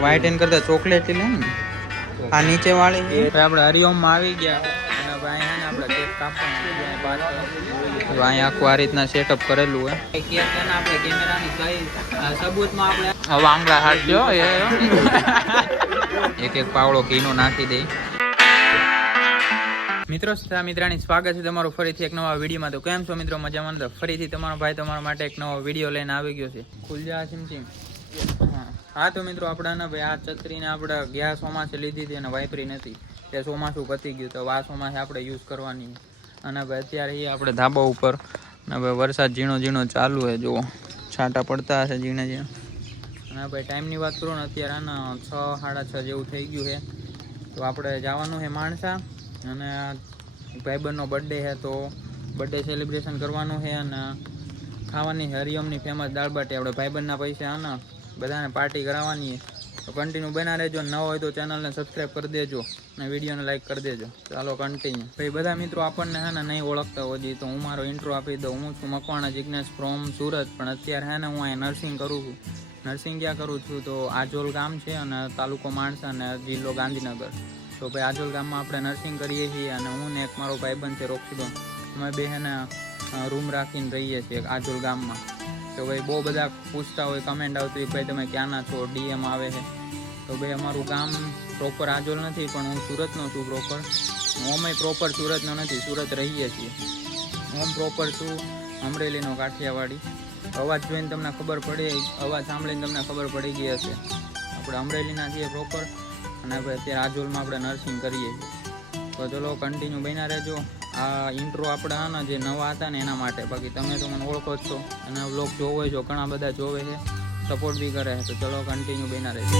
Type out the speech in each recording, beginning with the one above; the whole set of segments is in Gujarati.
વ્હાઈટ એન કરતા ચોકલેટ લે ને. આ નીચે વાળી આપણે હરિઓમમાં આવી ગયા. અને ભાઈ આપણે કેક કાપવાનું આખું આ રીતના સેટઅપ કરેલું હોય કેક આપણે કેમેરાની સહી સબૂતમાં આપણે હવે આંગળા હાડજો એક એક પાવડો ઘીનો નાખી દઈ મિત્રો સા મિત્રાની સ્વાગત છે તમારું ફરીથી એક નવા વિડીયોમાં. તો કેમ છો મિત્રો? મજામાં ફરીથી તમારો ભાઈ તમારા માટે એક નવો વીડિયો લઈને આવી ગયો છે. ખુલજા સિમસિમ હા. તો મિત્રો આપણે ને ભાઈ આ છત્રીને આપણે ગયા ચોમાસે લીધી હતી અને વાપરી નથી. તે ચોમાસું પતી ગયું, તો આ ચોમાસે આપણે યુઝ કરવાની. અને ભાઈ અત્યારે એ આપણે ધાબા ઉપર અને ભાઈ વરસાદ ઝીણો ઝીણો ચાલુ છે, જુઓ. છાંટા પડતા હશે ઝીણે ઝીણે. અને ભાઈ ટાઈમની વાત કરો ને, અત્યારે આના છ, સાડા છ જેવું થઈ ગયું છે. તો આપણે જવાનું છે માણસા, અને ભાઈબંધનો બર્થડે છે, તો બર્થડે સેલિબ્રેશન કરવાનું છે, અને ખાવાની હરિયમની ફેમસ દાળ બાટી. આપણે ભાઈબંધના પૈસા આના બધાને પાર્ટી કરાવવાની તો કન્ટિન્યુ બના રહેજો. ન હોય તો ચેનલને સબસ્ક્રાઈબ કરી દેજો અને વિડીયોને લાઈક કરી દેજો. ચાલો કન્ટિન્યુ ભાઈ, બધા મિત્રો આપણને હે ને નહીં ઓળખતા હોય તો હું મારો ઇન્ટ્રો આપી દઉં. હું છું મકવાણા જિજ્ઞેશ ફ્રોમ સુરત. પણ અત્યારે હે ને હું અહીંયા નર્સિંગ કરું છું. નર્સિંગ ક્યાં કરું છું? તો આજોલ ગામ છે અને તાલુકો માણસા અને જિલ્લો ગાંધીનગર. તો ભાઈ, આજોલ ગામમાં આપણે નર્સિંગ કરીએ છીએ અને હું ને એક મારો ભાઈબંધ છે રોક્ષીબન અમે બે હે ને રૂમ રાખીને રહીએ છીએ આજોલ ગામમાં. તો ભાઈ બહુ બધા પૂછતા હોય કમેન્ટ આવતી હોય ભાઈ તમે ક્યાંના છો? ડીએમ આવે છે. તો ભાઈ અમારું ગામ પ્રોપર આજોલ નથી, પણ હું સુરતનો છું પ્રોપર હું અમે પ્રોપર સુરતનો નથી, સુરત રહીએ છીએ. હું પ્રોપર છું, અમરેલીનો કાઠિયાવાડી. અવાજ જોઈને તમને ખબર પડે, અવાજ સાંભળીને તમને ખબર પડી ગઈ હશે. આપણે અમરેલીના છીએ પ્રોપર અને ભાઈ અત્યારે આજોલમાં આપણે નર્સિંગ કરીએ છીએ. તો ચલો કન્ટિન્યુ બન્યા રહેજો. આ ઇન્ટ્રો આપણા આના જે નવા હતા ને એના માટે. બાકી તમે તો મને ઓળખો જ છો. અને વ્લોગ જોવો છો ઘણા બધા જોવે છે. સપોર્ટ બી કરે છે. તો ચલો કન્ટિન્યુ બન્યા રહેજો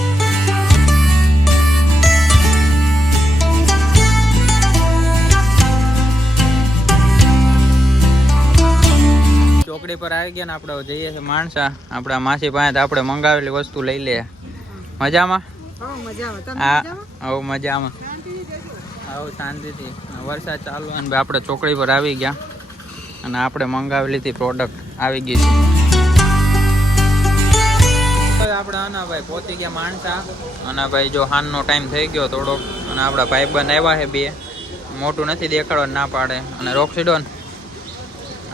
ચોકડી પર આવી ગયા ને આપણે જઈએ છીએ માણસા. આપણા માસી પાસે આપણે મંગાવેલી વસ્તુ લઈ લે. મજામાં? હા હવે મજામાં. હવે શાંતિથી. વરસાદ ચાલુ અને આપણે ચોકડી પર આવી ગયા. અને આપણે મંગાવેલી હતી પ્રોડક્ટ આવી ગઈ છે. આપણે અનાભાઈ પહોંચી ગયા માણસા. અને ભાઈ જો હાનનો ટાઈમ થઈ ગયો થોડોક. અને આપણા ભાઈબંધ આવ્યા છે બે. મોટું નથી દેખાડો ના પાડે. અને રોક્સિડોન.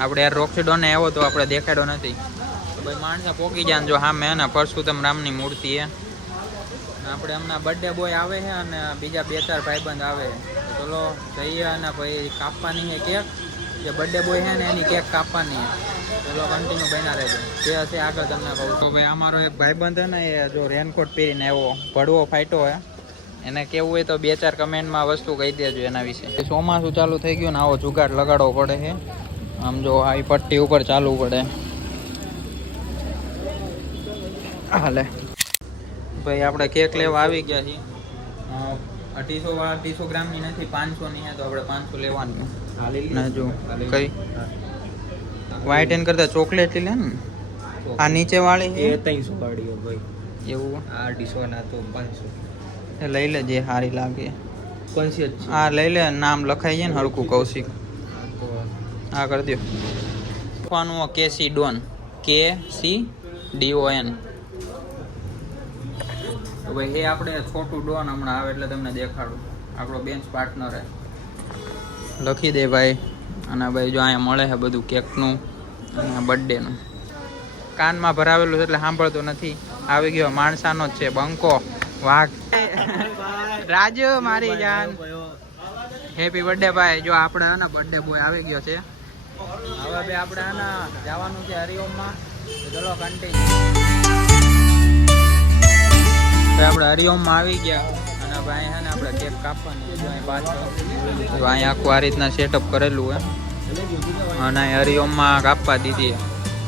આપણે યાર રોક્સિડોન આવ્યો તો આપણે દેખાડ્યો નથી. ભાઈ માણસા પોકી ગયા જો હા મેં ને પરશુતમ રામની મૂર્તિ અને આપણે હમણાં બર્થડે બોય આવે છે અને બીજા બે ચાર ભાઈબંધ આવે છે. ચલો જઈએ અને ભાઈ કાપવાની છે કેક જે બર્થડે બોય છે ને એની કેક કાપવાની છે. ચલો કન્ટિન્યુ બન્યા રહેજો. જે હશે આગળ તમને કહું તો ભાઈ અમારો એક ભાઈબંધ છે ને, એ જો રેનકોટ પહેરીને આવ્યો. ભડવો ફાટ્યો હે એને કેવું હોય તો બે ચાર કમેન્ટમાં વસ્તુ કહી દેજો એના વિશે. ચોમાસું ચાલુ થઈ ગયું ને, આવો જુગાડ લગાડવો પડે છે. આમ જો આવી પટ્ટી ઉપર ચાલવું પડે. હાલે. ભાઈ આપણે કેક લેવા આવી ગયા છીએ. અઢીસો અઢીસો ગ્રામની નથી પાંચસો ની છે તો આપણે પાંચસો લેવાની. ના જો કઈ? વ્હાઈટ એન કરતા ચોકલેટ લે ને? આ નીચે વાળી છે? એ ત્રણસો વાળી ભાઈ. એવું આ અઢીસો ના તો પાંચસો. એ લઈ લે જે સારી લાગે. કોન્સિયસ હા લઈ લે નામ લખાઈ છે ને હરખું કૌશિક. આ હા કરી દો K C don. K C D O N ભાઈ એ આપણે છોટું ડોન હમણાં આવે એટલે તમને દેખાડું. આપણો બેન્ચ પાર્ટનર હે. લખી દે ભાઈ. અને ભાઈ જો અહીંયા મળે છે બધું કેકનું અને બર્થડેનું કાનમાં ભરાવેલું છે એટલે સાંભળતો નથી. આવી ગયો, માણસાનો જ છે, બંકો, વાઘ. રાજુ, મારી જાન. હેપી બર્થડે ભાઈ. જો આપણે આના બર્થડે બોય આવી ગયો છે. હવે બે આપણે આના જવાનું છે હરિઓમમાં. ચલો કન્ટિન્યુ આપણે હરિઓમમાં આવી ગયા અને ભાઈ હે ને આપણે કેક કાપવાની જો અહીં પાછળ આખું આ રીતના સેટઅપ કરેલું હે અને હરિઓમમાં કાપવા દીધી.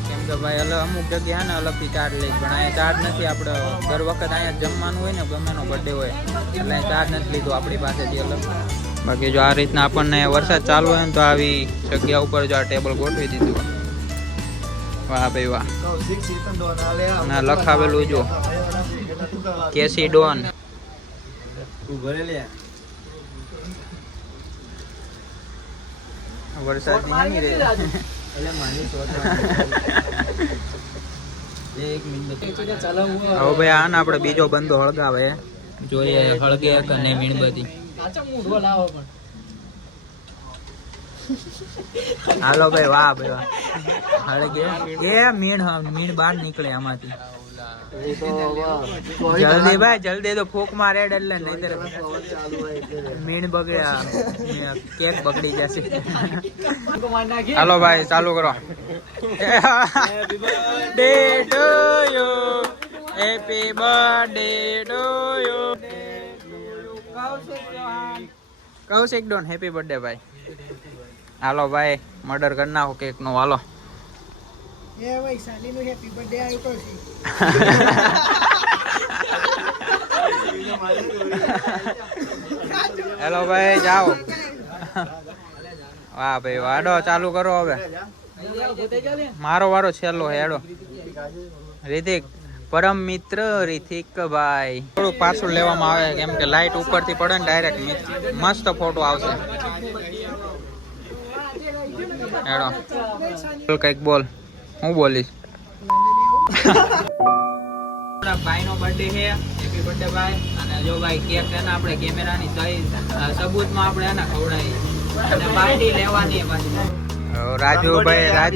કેમ કે ભાઈ અલગ અમુક જગ્યા ને અલગથી ચાર્જ લઈ પણ અહીંયા ચાર્જ નથી, આપણે દર વખત અહીંયા જમવાનું હોય ને ગમે એનો બર્થડે હોય. એટલે ચાર્જ નથી લીધો આપણી પાસેથી અલગ. બાકી જો આ રીતના આપણને વરસાદ ચાલુ હોય ને તો આવી જગ્યા ઉપર જો આ ટેબલ ગોઠવી દીધું. વાહ ભાઈ વાહ. ના લખાવેલું જો. K C don. વરસાદ નહીં રે. હવે ભાઈ આને આપણે બીજો બંદો હળગાવે. જોઈએ હળગે કે નહીં મીણબત્તી. હાલો ભાઈ, વાહ ભાઈ, વાહ. હાલે કે કે મીણ મીણ બહાર નીકળે આમાંથી. જલ્દી ભાઈ, જલ્દી તો ફૂક મારે એટલે નહીતર મીણ બગડે કેક બગડી જશે. હાલો ભાઈ, ચાલુ કરો. Day to you happy birthday to you Kaushik don happy birthday ભાઈ. હાલો ભાઈ મર્ડર કરી નાખો કેક નો હાલો હેલો ભાઈ જાઓ. વાહ ભાઈ વાડો ચાલુ કરો હવે. મારો વારો છેલ્લો હેડો. રિતિક પરમ મિત્ર રિતિક ભાઈ. થોડુંક પાછું લેવામાં આવે કેમ કે લાઈટ ઉપરથી પડે ને ડાયરેક્ટ મસ્ત ફોટો આવશે. હેડો. બોલ કંઈક બોલ. હું બોલીશ? આપણા ભાઈનો બર્થડે છે. હેપી બર્થડે ભાઈ. અને જો ભાઈ કેક છે ને આપણે કેમેરાની સહી સબૂતમાં આપણે એને ખવડાવી અને પાર્ટી લેવાની રાજુ ભાઈ રાજ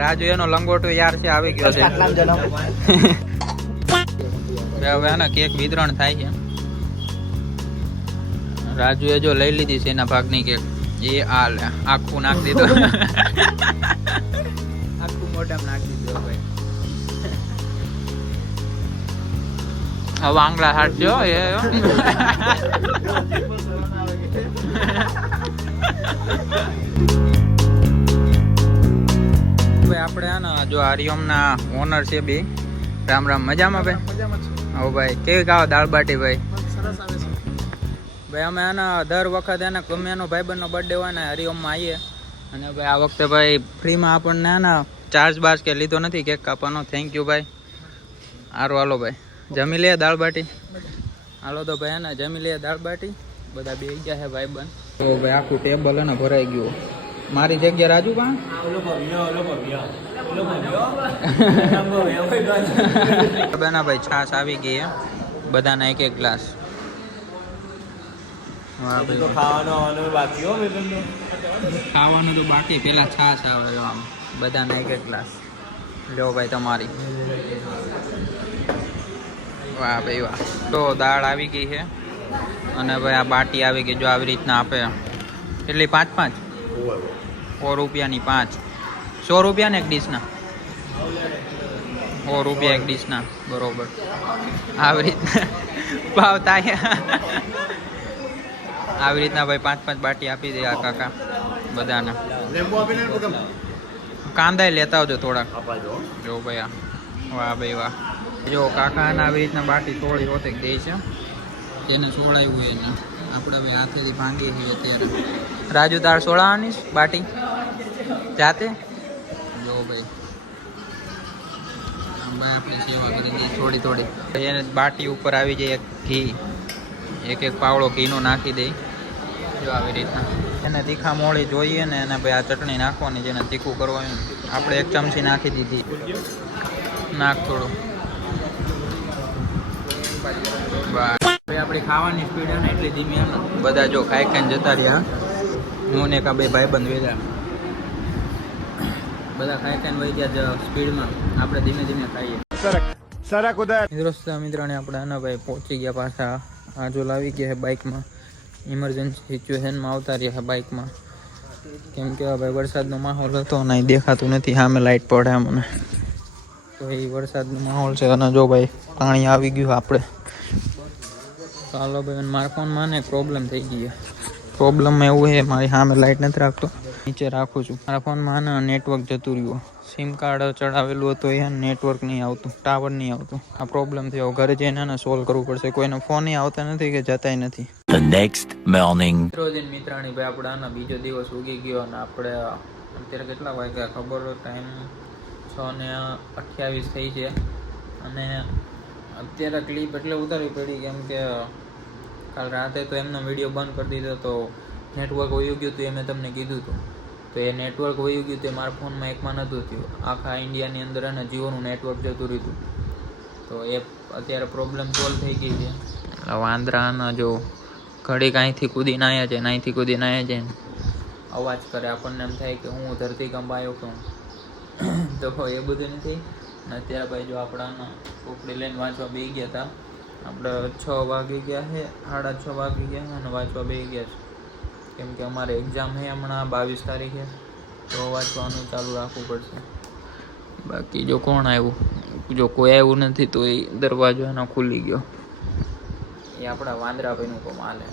રાજુ એનો લંગોટો યાર છે આવી ગયો છે. હવે એને કેક વિતરણ થાય છે. રાજુએ જો લઈ લીધી છે એના ભાગની કેક. એ આ આખું નાખ દીધું. આખું મોઢામાં નાખી દીધું ભાઈ. હવે આંગળા હાટજો એ ભાઈ આપણે આ ને જો હરિઓમના ઓનર છે બે. રામ રામ મજામાં ભાઈ? હવે ભાઈ કેવી ખાવ દાળ બાટી ભાઈ? ભાઈ અમે એના દર વખત એને ગમે એનો ભાઈબંધનો બર્થડે હોય ને હરિઓમમાં આવીએ. અને ભાઈ આ વખતે ભાઈ ફ્રીમાં આપણને હે ચાર્જ બાર્જ કે લીધો નથી કેક કાપવાનો. થેન્ક યુ ભાઈ. સારું હાલો ભાઈ. જમી લે દાળ બાટી. હાલો તો ભાઈ એને જમી લે દાળ બાટી. બધા બે ગયા છે ભાઈ બન તો ભાઈ આખું ટેબલ એને ભરાઈ ગયું. મારી જગ્યા રાજુ પા બેના ભાઈ છાશ આવી ગઈ બધાના એક એક ગ્લાસ. ભાઈ. ખાવાનું તો બાકી પેલા છાશ આવે આમ. બધાને એક એક ગ્લાસ. લ્યો ભાઈ તમારી. વાહ ભાઈ વાહ. તો દાળ આવી ગઈ છે. અને ભાઈ આ બાટી આવી ગઈ જો આવી રીતના આપે. એટલી પાંચ પાંચ? સો રૂપિયાની પાંચ. સો રૂપિયા ને એક ડીશના? સો રૂપિયા એક ડીશના. બરોબર. આવી રીતના. ભાવ થાય. આવી રીતના ભાઈ પાંચ પાંચ બાટી આપી દે આ કાકા બધાને. કાંદા લેતા આવજો થોડાક. જો ભાઈ આ. વાહ ભાઈ વાહ. જો કાકાને આવી રીતના બાટી થોડી હોતે દે છે. તેને સોળાયું એને. આપણે ભાઈ હાથેથી ભાંગી છે અત્યારે. રાજુ તાર સોળાવાની બાટી? જાતે? જો ભાઈ. ભાઈ આપણે સેવા કરી દઈએ થોડી થોડી. એને બાટી ઉપર આવી જાય ઘી. એક એક પાવડો ઘીનો નાખી દઈ જો આવી રીતના. એને તીખા મોળી જોઈએ ને એને ભાઈ આ ચટણી નાખવાની જેને તીખું કરવાનું આપણે એક ચમચી નાખી દીધી. નાખ થોડું. આપણી ખાવાની સ્પીડ ને એટલી ધીમી એમ બધા જો ખાઈ ખાઈને જતા રહ્યા. હું ને કા બે ભાઈબંધ વેલા. બધા ખાઈ ખાઈને વહી ગયા સ્પીડમાં. આપણે ધીમે ધીમે ખાઈએ. સરક ઉધર. મિત્રો સા મિત્રોને આપણે આના ભાઈ પહોંચી ગયા પાછા. આજુ લાવી ગયા બાઇકમાં ઇમરજન્સી સિચ્યુએશનમાં આવતા રહ્યા બાઇકમાં. કેમ કે ભાઈ વરસાદનો માહોલ હતો અને દેખાતું નથી. સામે લાઇટ પડે મને તો એ વરસાદનો માહોલ છે અને જો ભાઈ, પાણી આવી ગયું આપણે. ચાલો ભાઈ મારા ફોનમાં ને પ્રોબ્લેમ થઈ ગઈ પ્રોબ્લેમમાં એવું છે, મારી સામે લાઇટ નથી રાખતો. નીચે રાખું છું. મારા ફોનમાં આને નેટવર્ક જતું રહ્યું. સિમ કાર્ડ ચડાવેલું હતું એ નેટવર્ક નહીં આવતું. ટાવર નહીં આવતું. આ પ્રોબ્લેમ થયો. ઘરે જઈને સોલ્વ કરવું પડશે. કોઈને ફોન આવતા નથી કે જતાય નથી. The next morning. મિત્રોજીન મિત્રાણી ભાઈ, આપણે આનો બીજો દિવસ ઉગી ગયો અને આપણે અત્યારે કેટલા વાગ્યા ખબર ટાઈમ છ ને અઠ્યાવીસ થઈ છે. અને અત્યારે ક્લિપ એટલે ઉતારવી પડી કેમ કે કાલ રાતે તો એમનો વીડિયો બંધ કરી દીધો તો નેટવર્ક વયું ગયું હતું એ મેં તમને કીધું હતું. તો એ નેટવર્ક વયું ગયું તે મારા ફોનમાં એકમાં નહોતું થયું. આખા ઇન્ડિયાની અંદર અને જીઓનું નેટવર્ક જતું રહ્યું તો એ અત્યારે પ્રોબ્લેમ સોલ્વ થઈ ગઈ છે. વાંદરાના જો ઘડીક અહીંથી કૂદીને આવ્યા છે અહીંથી કૂદીને આવ્યા છે અવાજ કરે, આપણને એમ થાય કે હું ધરતીકંપ આવ્યો કે હું તો એ બધું નથી. અને અત્યારે ભાઈ જો આપણાના ઉપડી લઈને વાંચવા બેસી ગયા હતા આપણે છ વાગી ગયા છે, સાડા છ વાગી ગયા છે અને વાંચવા બે ગયા છે. કેમ કે અમારે એક્ઝામ છે હમણાં બાવીસ તારીખે. તો વાંચવાનું ચાલુ રાખવું પડશે. બાકી જો કોણ આવ્યું? જો કોઈ આવ્યું નથી તો એ દરવાજો એનો ખુલી ગયો. એ આપણા વાંદરાભાઈનું કોમ હાલે.